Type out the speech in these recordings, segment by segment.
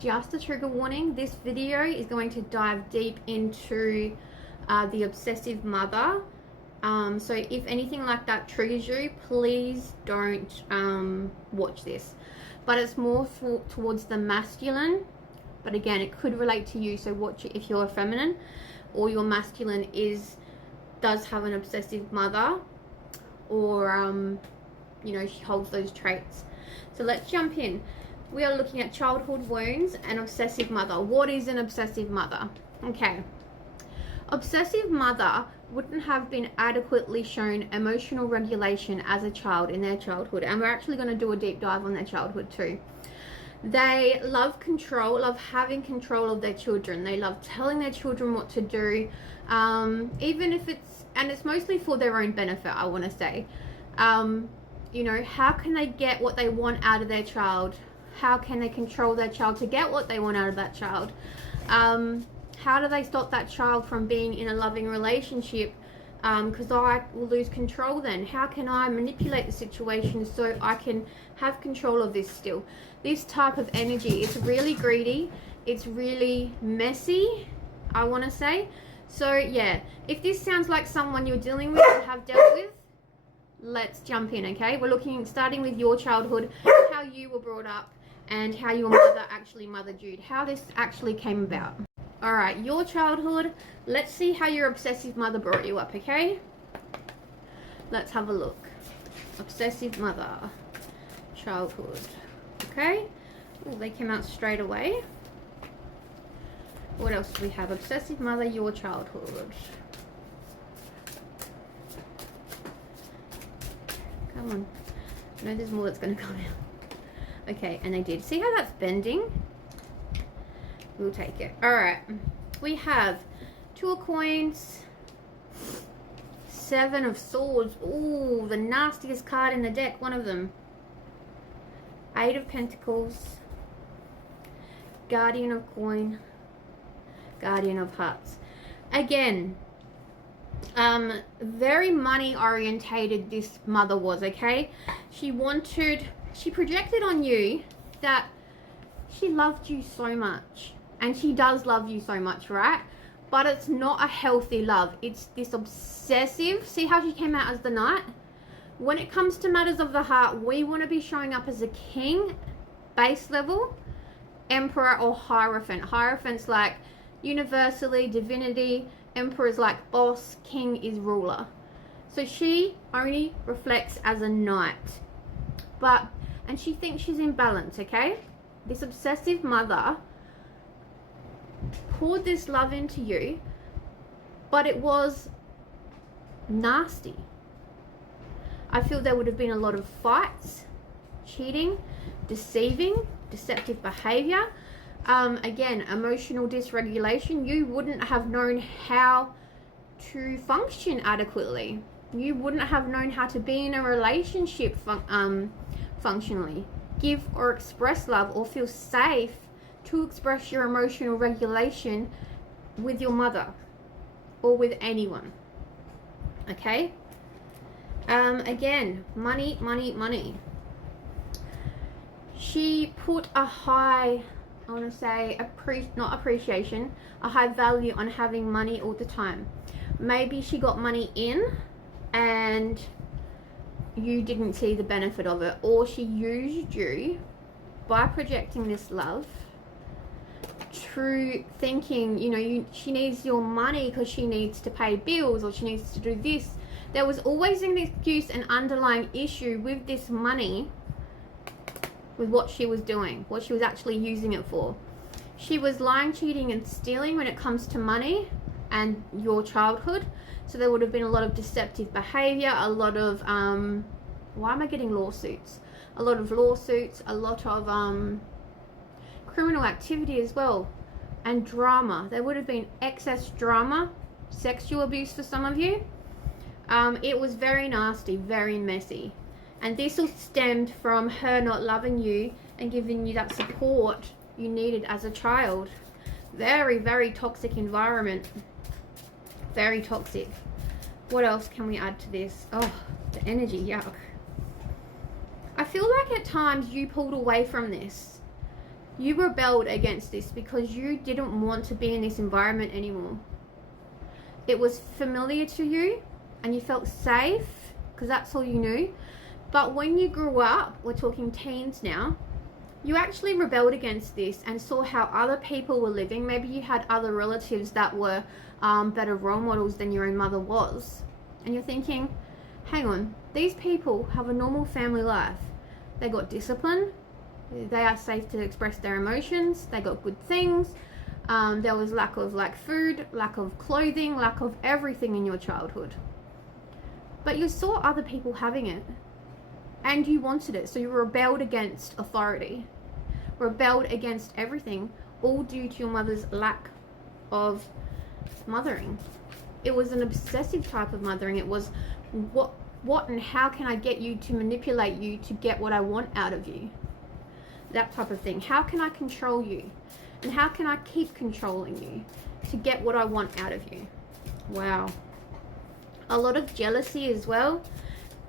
just a trigger warning. This video is going to dive deep into the obsessive mother. So if anything like that triggers you, please don't watch this. But it's more towards the masculine. But again, it could relate to you. So watch it if you're a feminine or your masculine does have an obsessive mother, or you know, she holds those traits. So let's jump in. We are looking at childhood wounds and obsessive mother. What is an obsessive mother? Okay. Obsessive mother wouldn't have been adequately shown emotional regulation as a child in their childhood. And we're actually going to do a deep dive on their childhood too. They love control, love having control of their children. They love telling their children what to do, even if it's mostly for their own benefit, I want to say. You know, how can they get what they want out of their child? How can they control their child to get what they want out of that child? How do they stop that child from being in a loving relationship? Because I will lose control then. How can I manipulate the situation so I can have control of this still? This type of energy, it's really greedy. It's really messy, I want to say. So yeah, if this sounds like someone you're dealing with or have dealt with, let's jump in, okay? We're starting with your childhood, how you were brought up, and how your mother actually mothered you, how this actually came about. All right, your childhood. Let's see how your obsessive mother brought you up, okay? Let's have a look. Obsessive mother, childhood, okay? Oh, they came out straight away. What else do we have? Obsessive mother, your childhood. Come on. I know there's more that's going to come out. Okay, and they did. See how that's bending? We'll take it. All right. We have 2 of coins, 7 of swords. Ooh, the nastiest card in the deck, one of them. 8 of pentacles, guardian of coin, guardian of hearts. Again, very money orientated this mother was, okay? She projected on you that she loved you so much. And she does love you so much, right? But it's not a healthy love. It's this obsessive. See how she came out as the knight? When it comes to matters of the heart, we want to be showing up as a king, base level, emperor, or hierophant. Hierophant's like universally, divinity. Emperor is like boss. King is ruler. So she only reflects as a knight. And she thinks she's in balance, okay? This obsessive mother poured this love into you, but it was nasty. I feel there would have been a lot of fights, cheating, deceptive behavior. Again, emotional dysregulation. You wouldn't have known how to function adequately. You wouldn't have known how to be in a relationship functionally, give or express love, or feel safe to express your emotional regulation with your mother or with anyone, okay? Again, money. She put a high, I want to say, not appreciation, a high value on having money all the time. Maybe she got money in and you didn't see the benefit of it, or she used you by projecting this love through thinking, you know, she needs your money because she needs to pay bills, or she needs to do this. There was always an excuse, an underlying issue with this money, with what she was doing, what she was actually using it for. She was lying, cheating, and stealing when it comes to money and your childhood. So there would have been a lot of deceptive behavior, a lot of why am I getting lawsuits? A lot of lawsuits, a lot of criminal activity as well, and drama. There would have been excess drama, sexual abuse for some of you. It was very nasty, very messy. And this all stemmed from her not loving you and giving you that support you needed as a child. Very, very toxic environment. Very toxic. What else can we add to this? Oh, the energy, yuck. I feel like at times you pulled away from this. You rebelled against this because you didn't want to be in this environment anymore. It was familiar to you and you felt safe because that's all you knew. But when you grew up, we're talking teens now, you actually rebelled against this and saw how other people were living. Maybe you had other relatives that were better role models than your own mother was. And you're thinking, hang on, these people have a normal family life. They got discipline. They are safe to express their emotions. They got good things. There was lack of food, lack of clothing, lack of everything in your childhood. But you saw other people having it. And you wanted it. So you rebelled against authority. Rebelled against everything. All due to your mother's lack of mothering. It was an obsessive type of mothering. It was what and how can I get you to manipulate you to get what I want out of you? That type of thing. How can I control you? And how can I keep controlling you to get what I want out of you? Wow. A lot of jealousy as well.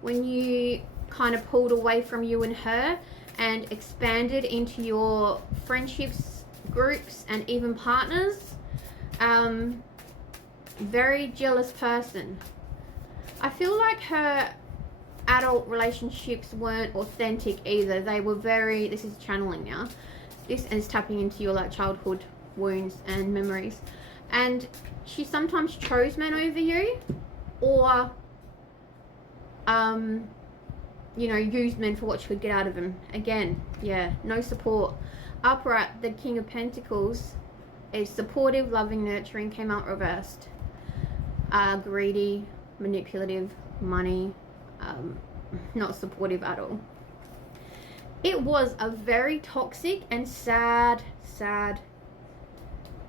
When you kind of pulled away from you and her and expanded into your friendships, groups, and even partners. Very jealous person. I feel like her adult relationships weren't authentic either. They were very, this is channeling now, this is tapping into your childhood wounds and memories. And she sometimes chose men over you, or used men for what she could get out of them. Again, yeah, no support. Upright, the King of Pentacles is supportive, loving, nurturing, came out reversed. Greedy, manipulative, money, not supportive at all. It was a very toxic and sad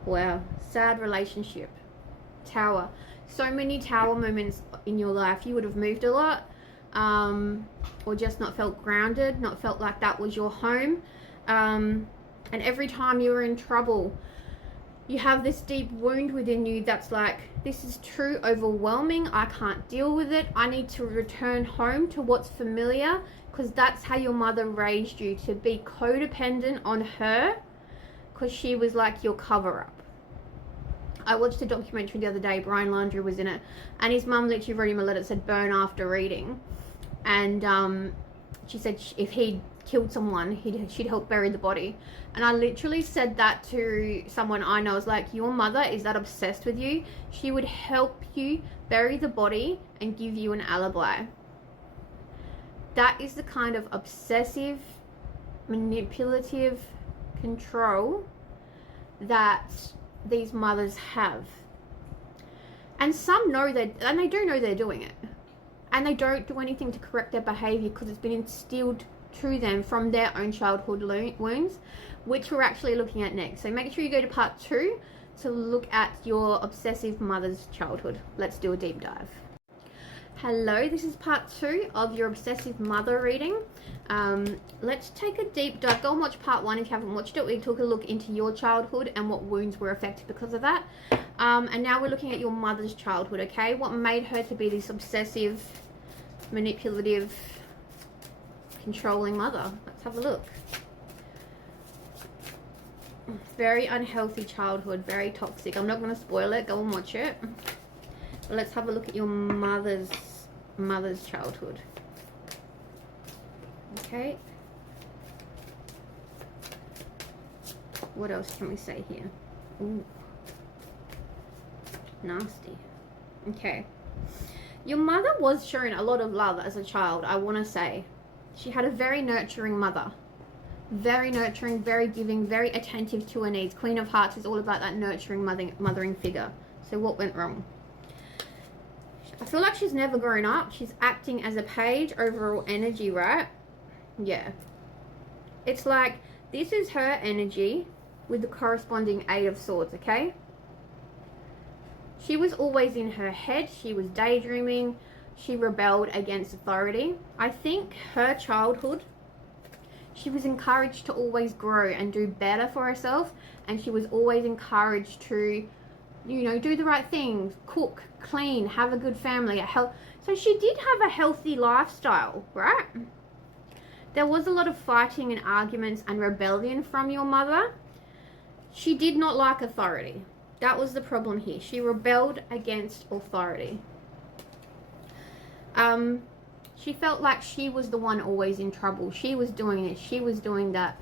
relationship. Tower. So many tower moments in your life. You would have moved a lot, or just not felt grounded, not felt like that was your home. And every time you were in trouble, you have this deep wound within you that's like, this is too overwhelming. I can't deal with it. I need to return home to what's familiar, because that's how your mother raised you, to be codependent on her, because she was like your cover-up. I watched a documentary the other day, Brian Laundrie was in it, and his mum literally wrote him a letter that said burn after reading. And she said if he killed someone, she'd help bury the body. And I literally said that to someone I know. I was like, your mother is that obsessed with you, she would help you bury the body and give you an alibi. That is the kind of obsessive, manipulative control that these mothers have. And some know that, and they do know they're doing it, and they don't do anything to correct their behavior because it's been instilled to them from their own childhood wounds, which we're actually looking at next. So make sure you go to part 2 to look at your obsessive mother's childhood. Let's do a deep dive. Hello, this is part 2 of your obsessive mother reading. Let's take a deep dive. Go and watch part 1 if you haven't watched it. We took a look into your childhood and what wounds were affected because of that. And now we're looking at your mother's childhood, okay? What made her to be this obsessive, manipulative, controlling mother? Let's have a look. Very unhealthy childhood, very toxic. I'm not going to spoil it. Go and watch it. But let's have a look at your mother's childhood. Okay. What else can we say here? Ooh. Nasty. Okay. Your mother was shown a lot of love as a child, I want to say. She had a very nurturing mother. Very nurturing, very giving, very attentive to her needs. Queen of Hearts is all about that nurturing, mothering figure. So what went wrong? I feel like she's never grown up. She's acting as a page, overall energy, right? Yeah. It's like, this is her energy with the corresponding Eight of Swords, okay? She was always in her head. She was daydreaming. She rebelled against authority. I think her childhood, she was encouraged to always grow and do better for herself. And she was always encouraged to, do the right things, cook, clean, have a good family, So she did have a healthy lifestyle, right? there was a lot of fighting and arguments and rebellion from your mother. She did not like authority. That was the problem here. She rebelled against authority. She felt like she was the one always in trouble. She was doing this, she was doing that.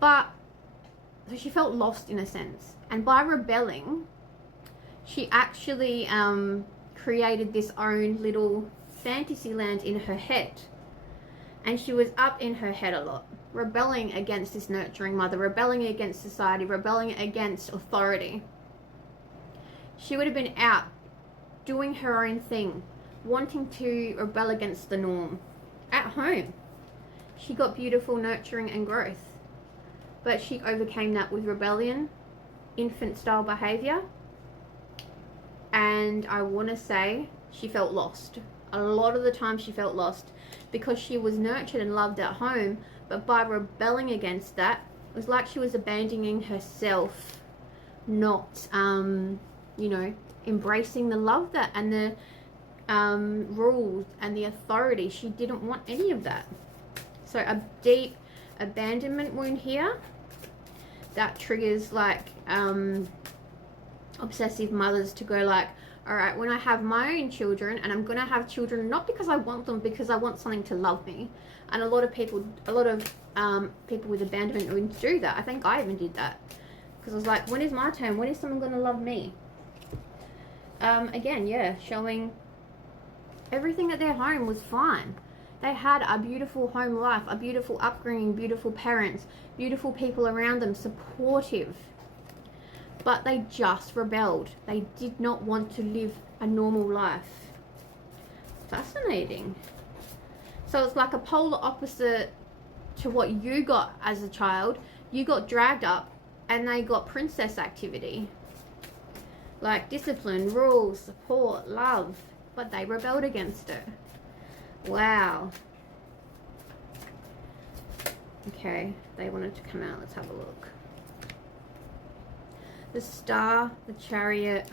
But so she felt lost in a sense. And by rebelling, she actually created this own little fantasy land in her head. And she was up in her head a lot, rebelling against this nurturing mother, rebelling against society, rebelling against authority. She would have been out doing her own thing, wanting to rebel against the norm. At home, she got beautiful nurturing and growth, but she overcame that with rebellion, infant style behavior, and I want to say she felt lost. A lot of the time she felt lost because she was nurtured and loved at home, but by rebelling against that, it was like she was abandoning herself, not embracing the love that and the rules and the authority. She didn't want any of that. So a deep abandonment wound here that triggers like obsessive mothers to go like, all right, when I have my own children, and I'm going to have children not because I want them, because I want something to love me. And a lot of people with abandonment wounds do that. I think I even did that because I was like, when is my turn? When is someone going to love me? Again, yeah, showing everything at their home was fine. They had a beautiful home life, a beautiful upbringing, beautiful parents, beautiful people around them, supportive. But they just rebelled. They did not want to live a normal life. Fascinating. So it's like a polar opposite to what you got as a child. You got dragged up and they got princess activity. Like discipline, rules, support, love. But they rebelled against it. Wow. Okay, they wanted to come out. Let's have a look. The Star, the Chariot,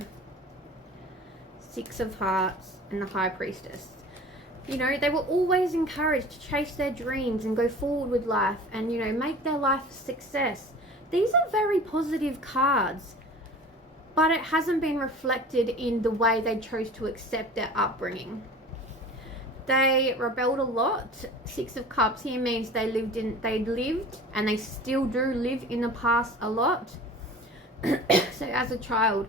Six of Hearts, and the High Priestess. You know, they were always encouraged to chase their dreams and go forward with life and, you know, make their life a success. These are very positive cards, but it hasn't been reflected in the way they chose to accept their upbringing. They rebelled a lot. Six of Cups here means they lived and they still do live in the past a lot. So as a child,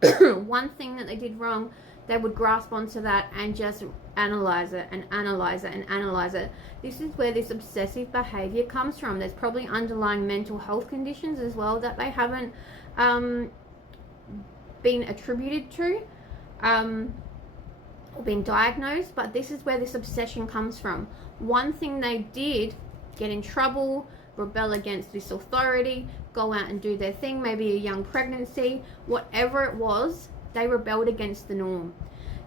one thing that they did wrong, they would grasp onto that and just analyze it and analyze it and analyze it. This is where this obsessive behavior comes from. There's probably underlying mental health conditions as well that they haven't been attributed to or been diagnosed, but this is where this obsession comes from. One thing they did, get in trouble, rebel against this authority, go out and do their thing, maybe a young pregnancy, whatever it was, they rebelled against the norm.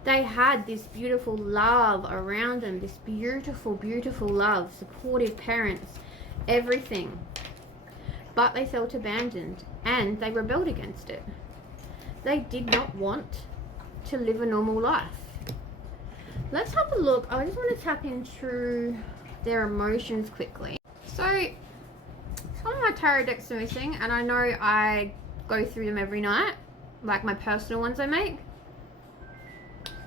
They had this beautiful love around them, this beautiful, beautiful love, supportive parents, everything. But they felt abandoned and they rebelled against it. They did not want to live a normal life. Let's have a look. I just want to tap into their emotions quickly. So, some of my tarot decks are missing, and I know I go through them every night, like my personal ones I make.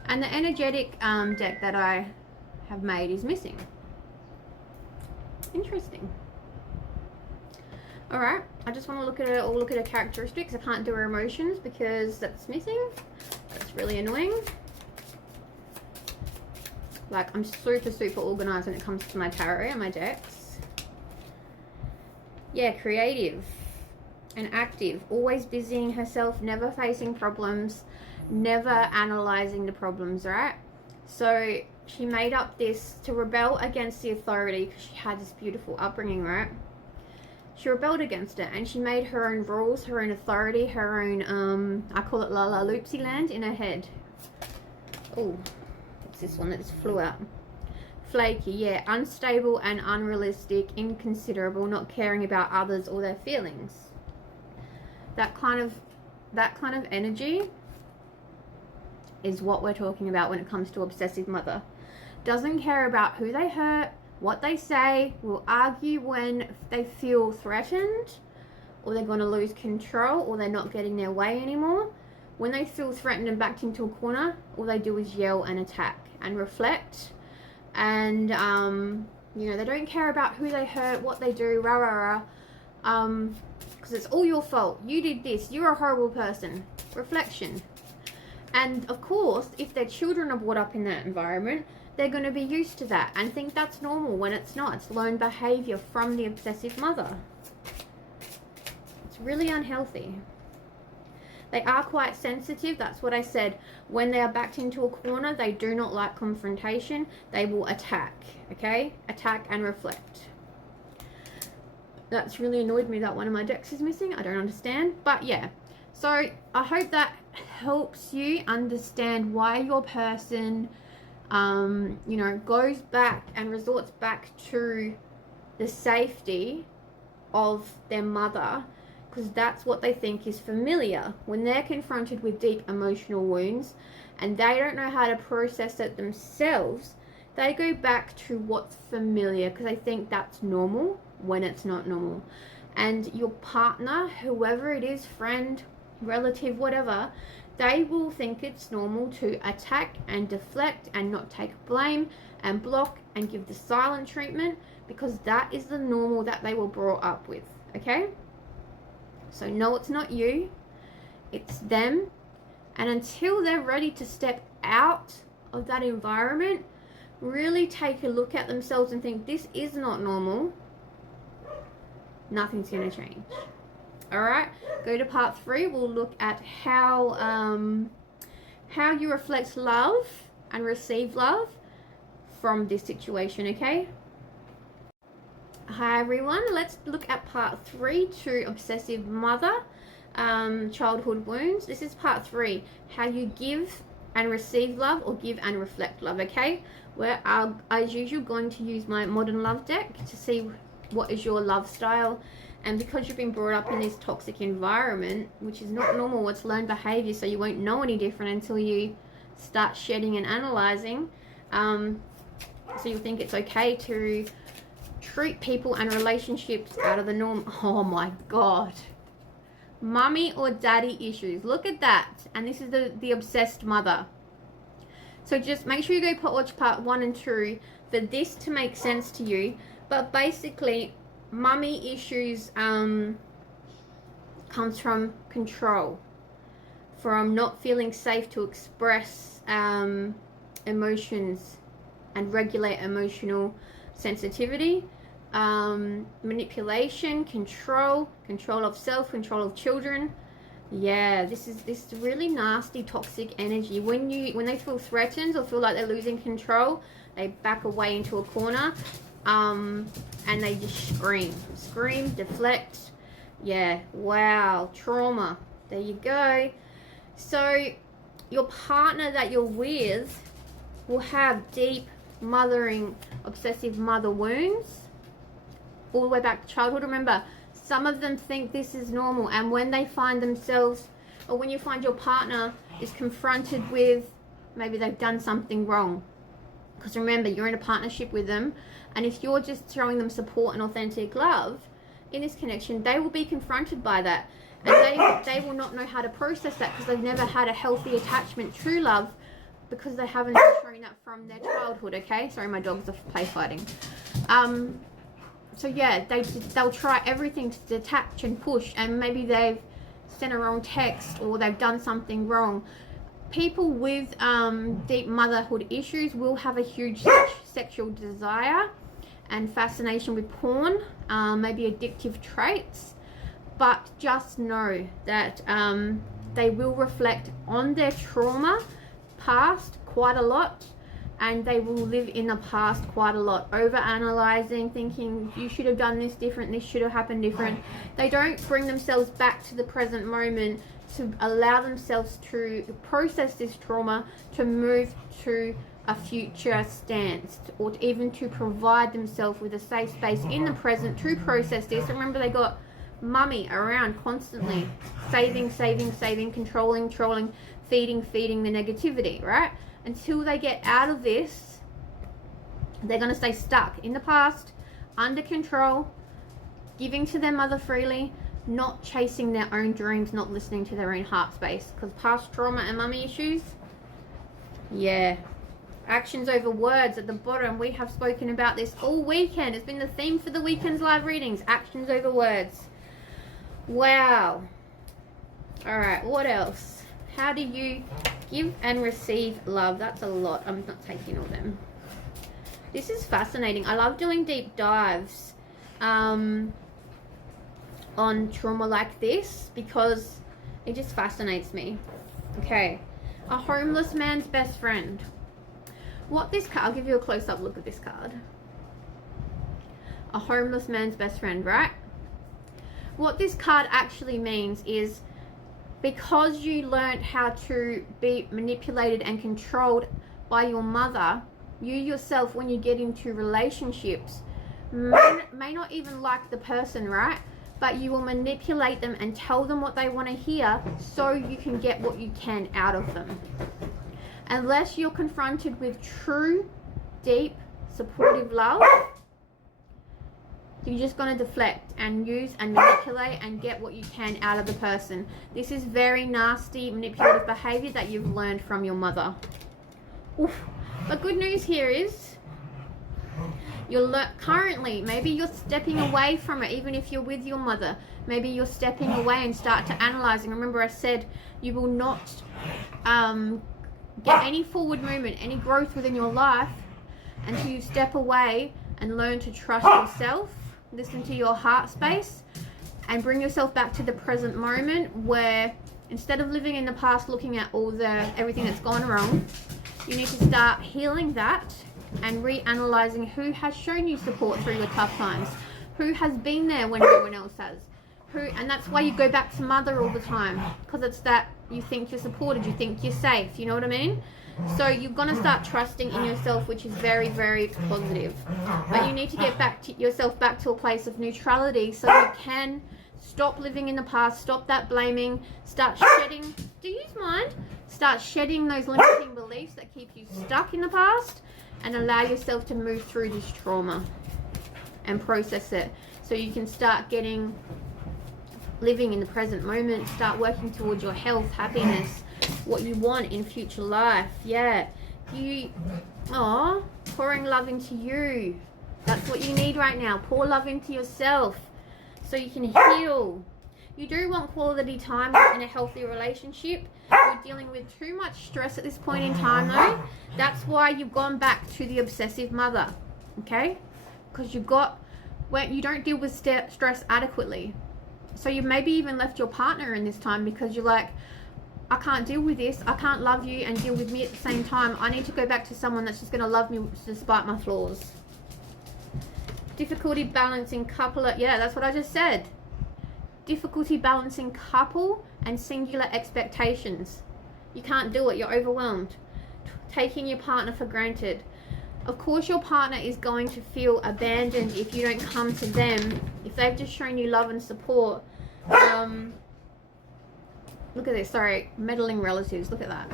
And the energetic deck that I have made is missing. Interesting. Alright, I just want to look at it, or look at her characteristics. I can't do her emotions because that's missing. That's really annoying. Like, I'm super, super organized when it comes to my tarot and my decks. Yeah, creative and active. Always busying herself, never facing problems, never analyzing the problems, right? So she made up this to rebel against the authority because she had this beautiful upbringing, right? She rebelled against it and she made her own rules, her own authority, her own, I call it La La Loopsy Land in her head. Oh. This one that just flew out. Flaky, yeah, unstable and unrealistic, inconsiderable, not caring about others or their feelings. That kind of energy is what we're talking about when it comes to obsessive mother. Doesn't care about who they hurt, what they say, will argue when they feel threatened, or they're going to lose control, or they're not getting their way anymore. When they feel threatened and backed into a corner, all they do is yell and attack and reflect. And, you know, they don't care about who they hurt, what they do, rah, rah, rah. Because it's all your fault. You did this. You're a horrible person. Reflection. And, of course, if their children are brought up in that environment, they're going to be used to that and think that's normal when it's not. It's learned behavior from the obsessive mother. It's really unhealthy. They are quite sensitive. That's what I said. When they are backed into a corner, they do not like confrontation. They will attack, okay? Attack and reflect. That's really annoyed me that one of my decks is missing. I don't understand. But yeah. So I hope that helps you understand why your person, you know, goes back and resorts back to the safety of their mother, because that's what they think is familiar. When they're confronted with deep emotional wounds and they don't know how to process it themselves, they go back to what's familiar because they think that's normal when it's not normal. And your partner, whoever it is, friend, relative, whatever, they will think it's normal to attack and deflect and not take blame and block and give the silent treatment, because that is the normal that they were brought up with, okay? So no, it's not you, it's them. And until they're ready to step out of that environment, really take a look at themselves and think, this is not normal, nothing's going to change. All right, go to part 3. We'll look at how you reflect love and receive love from this situation, okay? Hi everyone, let's look at part 3 to Obsessive Mother, childhood wounds. This is part 3, how you give and receive love, or give and reflect love, okay? Where as usual, going to use my modern love deck to see what is your love style. And because you've been brought up in this toxic environment, which is not normal, it's learned behavior, so you won't know any different until you start shedding and analyzing. So you'll think it's okay to treat people and relationships out of the norm. Oh my God. Mummy or daddy issues. Look at that. And this is the obsessed mother. So just make sure you go watch part 1 and 2 for this to make sense to you. But basically, mummy issues comes from control, from not feeling safe to express emotions and regulate emotional sensitivity, manipulation, control of self, control of children. Yeah, this is really nasty toxic energy. When they feel threatened or feel like they're losing control, they back away into a corner. And they just scream, deflect. Yeah, wow, trauma. There you go. So your partner that you're with will have deep mothering, obsessive mother wounds all the way back to childhood. Remember, some of them think this is normal, and when they find themselves, or when you find your partner is confronted with maybe they've done something wrong, because remember, you're in a partnership with them, and if you're just showing them support and authentic love in this connection, they will be confronted by that, and they will not know how to process that because they've never had a healthy attachment, true love, because they haven't been showing that from their childhood, okay? Sorry, my dogs are play fighting. So yeah, they'll try everything to detach and push, and maybe they've sent a wrong text or they've done something wrong. People with deep motherhood issues will have a huge sexual desire and fascination with porn, maybe addictive traits, but just know that they will reflect on their trauma past quite a lot, and they will live in the past quite a lot, over analyzing, thinking you should have done this different, this should have happened different. They don't bring themselves back to the present moment to allow themselves to process this trauma, to move to a future stance, or even to provide themselves with a safe space in the present to process this. Remember, they got mummy around constantly, saving, controlling, feeding the negativity, right? Until they get out of this They're going to stay stuck in the past, under control, giving to their mother freely, not chasing their own dreams, not listening to their own heart space. Because past trauma and mummy issues, yeah. Actions over words at the bottom. We have spoken about this all weekend. It's been the theme for the weekend's live readings. Actions over words. Wow. All right, what else? How do you give and receive love? That's a lot. I'm not taking all them. This is fascinating. I love doing deep dives on trauma like this because it just fascinates me. Okay. A homeless man's best friend. What this card, I'll give you a close-up look at this card. A homeless man's best friend, right? What this card actually means is because you learned how to be manipulated and controlled by your mother, you yourself, when you get into relationships, may not even like the person, right? But you will manipulate them and tell them what they want to hear so you can get what you can out of them. Unless you're confronted with true, deep, supportive love, you're just going to deflect and use and manipulate and get what you can out of the person. This is very nasty, manipulative behavior that you've learned from your mother. Oof. But good news here is you're currently, maybe you're stepping away from it, even if you're with your mother. Maybe you're stepping away and start to analyzing. Remember I said you will not get any forward movement, any growth within your life until you step away and learn to trust yourself, listen to your heart space, and bring yourself back to the present moment where instead of living in the past looking at everything that's gone wrong, you need to start healing that and reanalyzing who has shown you support through the tough times, who has been there when no one else has, and that's why you go back to mother all the time, because it's that you think you're supported, you think you're safe, you know what I mean? So you're going to start trusting in yourself, which is very, very positive. But you need to get yourself back to a place of neutrality so you can stop living in the past, stop that blaming, start shedding, start shedding those limiting beliefs that keep you stuck in the past, and allow yourself to move through this trauma and process it so you can start living in the present moment, start working towards your health, happiness, what you want in future life. Yeah, pouring love into you. That's what you need right now. Pour love into yourself so you can heal. You do want quality time in a healthy relationship. You're dealing with too much stress at this point in time though. That's why you've gone back to the obsessive mother, okay? Because you don't deal with stress adequately. So you maybe even left your partner in this time because you're like, I can't deal with this. I can't love you and deal with me at the same time. I need to go back to someone that's just going to love me despite my flaws. Difficulty balancing couple. Yeah, that's what I just said. Difficulty balancing couple and singular expectations. You can't do it. You're overwhelmed. Taking your partner for granted. Of course, your partner is going to feel abandoned if you don't come to them. If they've just shown you love and support. Look at this. Sorry, meddling relatives. Look at that.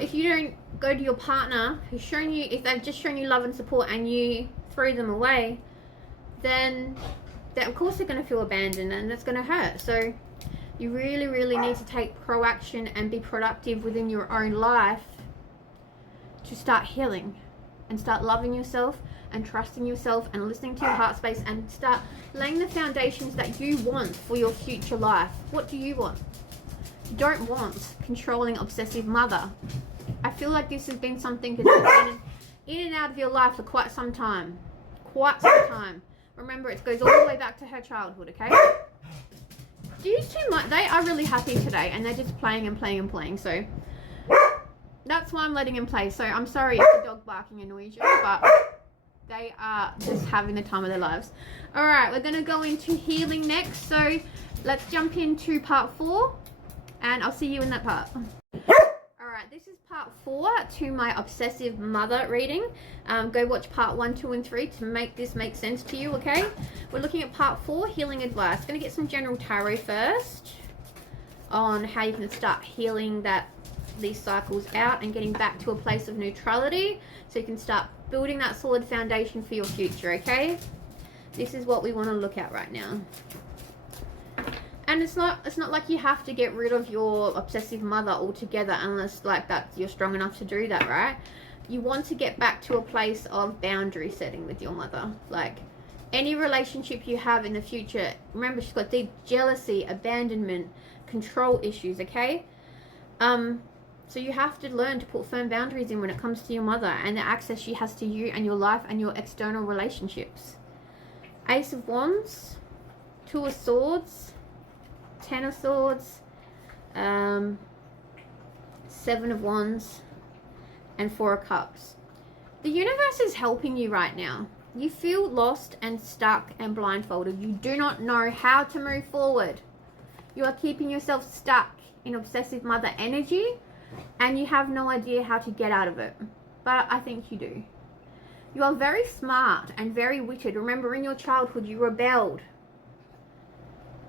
If you don't go to your partner if they've just shown you love and support and you throw them away, then of course they're going to feel abandoned and that's going to hurt. So you really, really need to take proaction and be productive within your own life to start healing and start loving yourself and trusting yourself and listening to your heart space and start laying the foundations that you want for your future life. What do you want? You don't want controlling obsessive mother. I feel like this has been something that's been in and out of your life for quite some time. Remember, it goes all the way back to her childhood, okay? These two, they are really happy today and they're just playing and playing and playing. So that's why I'm letting them play. So I'm sorry if the dog barking annoys you, but they are just having the time of their lives. All right, we're going to go into healing next. So let's jump into part 4 and I'll see you in that part. Alright, this is part 4 to my Obsessive Mother reading. Go watch part 1, 2, and 3 to make this make sense to you, okay? We're looking at part 4, healing advice. Going to get some general tarot first on how you can start healing that these cycles out and getting back to a place of neutrality so you can start building that solid foundation for your future, okay? This is what we want to look at right now. And it's not like you have to get rid of your obsessive mother altogether unless like that you're strong enough to do that, right? You want to get back to a place of boundary setting with your mother. Like any relationship you have in the future, remember she's got deep jealousy, abandonment, control issues, okay? So you have to learn to put firm boundaries in when it comes to your mother and the access she has to you and your life and your external relationships. Ace of Wands, Two of Swords, Ten of Swords, Seven of Wands, and Four of Cups. The universe is helping you right now. You feel lost and stuck and blindfolded. You do not know how to move forward. You are keeping yourself stuck in obsessive mother energy and you have no idea how to get out of it. But I think you do. You are very smart and very witted. Remember, in your childhood, you rebelled.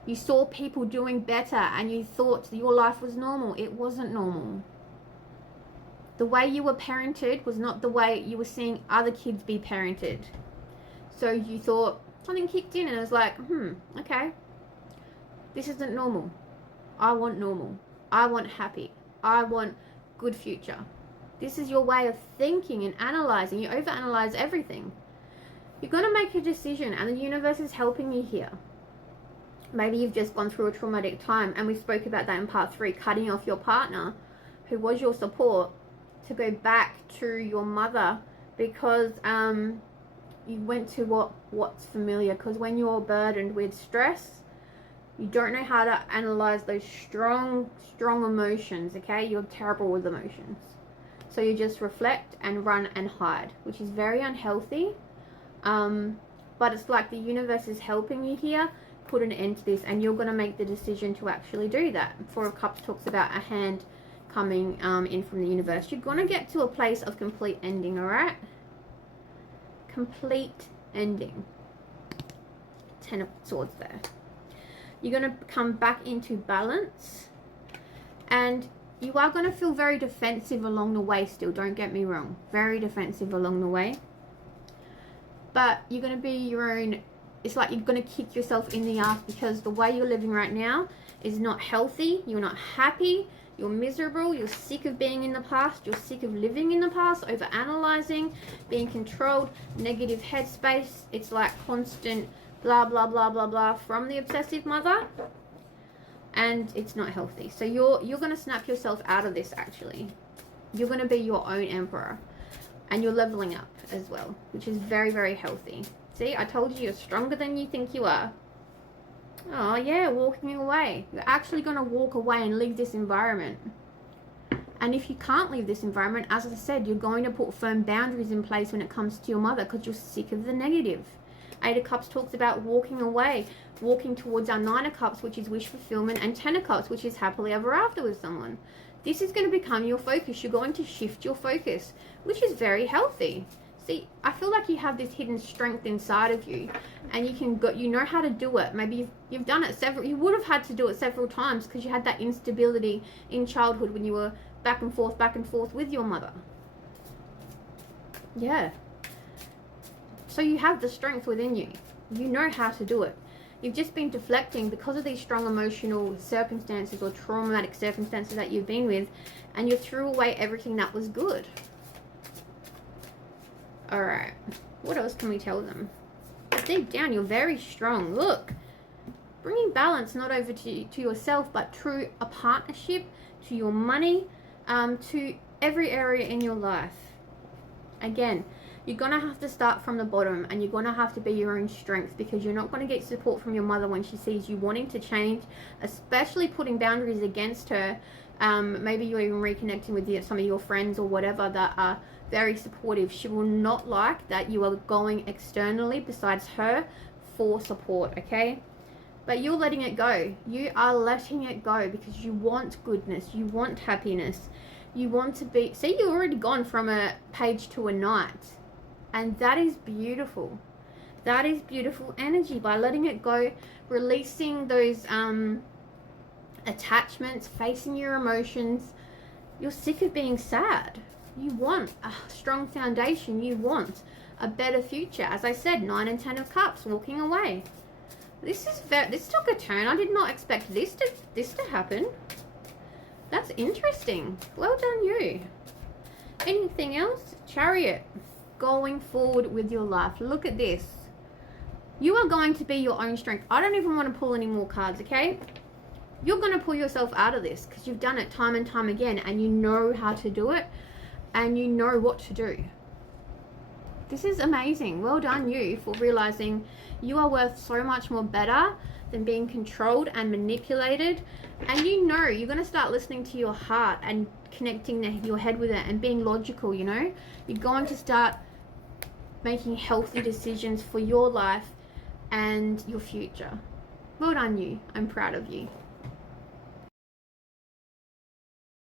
You saw people doing better and you thought your life was normal. It wasn't normal. The way you were parented was not the way you were seeing other kids be parented. So you thought something kicked in and it was like, okay, this isn't normal. I want normal. I want happy. I want good future. This is your way of thinking and analyzing. You overanalyze everything. You're going to make a decision and the universe is helping you here. Maybe you've just gone through a traumatic time, and we spoke about that in part 3, cutting off your partner who was your support to go back to your mother because you went to what's familiar. Because when you're burdened with stress, you don't know how to analyze those strong emotions, okay? You're terrible with emotions. So you just reflect and run and hide, which is very unhealthy. But it's like the universe is helping you here put an end to this, and you're going to make the decision to actually do that. Four of Cups talks about a hand coming in from the universe. You're going to get to a place of complete ending, all right? Complete ending. 10 of Swords there. You're going to come back into balance, and you are going to feel very defensive along the way still, don't get me wrong. Very defensive along the way. But you're going to be your own, it's like you're going to kick yourself in the ass because the way you're living right now is not healthy. You're not happy. You're miserable. You're sick of being in the past. You're sick of living in the past, overanalyzing, being controlled, negative headspace. It's like constant blah, blah, blah, blah, blah from the obsessive mother. And it's not healthy. So you're going to snap yourself out of this, actually. You're going to be your own emperor. And you're leveling up as well, which is very, very healthy. See, I told you you're stronger than you think you are. Oh, yeah, walking away. You're actually going to walk away and leave this environment. And if you can't leave this environment, as I said, you're going to put firm boundaries in place when it comes to your mother because you're sick of the negative. 8 of Cups talks about walking away, walking towards our 9 of Cups, which is wish fulfillment, and 10 of Cups, which is happily ever after with someone. This is going to become your focus. You're going to shift your focus, which is very healthy. See, I feel like you have this hidden strength inside of you, and you know how to do it. Maybe you've done it you would have had to do it several times because you had that instability in childhood when you were back and forth with your mother. Yeah. So you have the strength within you. You know how to do it. You've just been deflecting because of these strong emotional circumstances or traumatic circumstances that you've been with, and you threw away everything that was good. Alright, what else can we tell them? Deep down, you're very strong. Look, bringing balance not over to yourself, but through a partnership, to your money, to every area in your life. Again, you're going to have to start from the bottom, and you're going to have to be your own strength because you're not going to get support from your mother when she sees you wanting to change, especially putting boundaries against her. Maybe you're even reconnecting with some of your friends or whatever that are very supportive. She will not like that you are going externally besides her for support, okay? But you're letting it go. You are letting it go because you want goodness. You want happiness. You want to be... See, you've already gone from a page to a knight. And that is beautiful. That is beautiful energy. By letting it go, releasing those attachments, facing your emotions, You're sick of being sad. You want a strong foundation. You want a better future. As I said, 9 and 10 of Cups, walking away. This took a turn. I did not expect this to happen. That's interesting. Well done, you. Anything else? Chariot. Going forward with your life. Look at this. You are going to be your own strength. I don't even want to pull any more cards, okay? You're going to pull yourself out of this because you've done it time and time again, and you know how to do it, and you know what to do. This is amazing. Well done, you, for realizing you are worth so much more better than being controlled and manipulated. And you know you're going to start listening to your heart and connecting your head with it and being logical, you know. You're going to start making healthy decisions for your life and your future. Well done, you. I'm proud of you.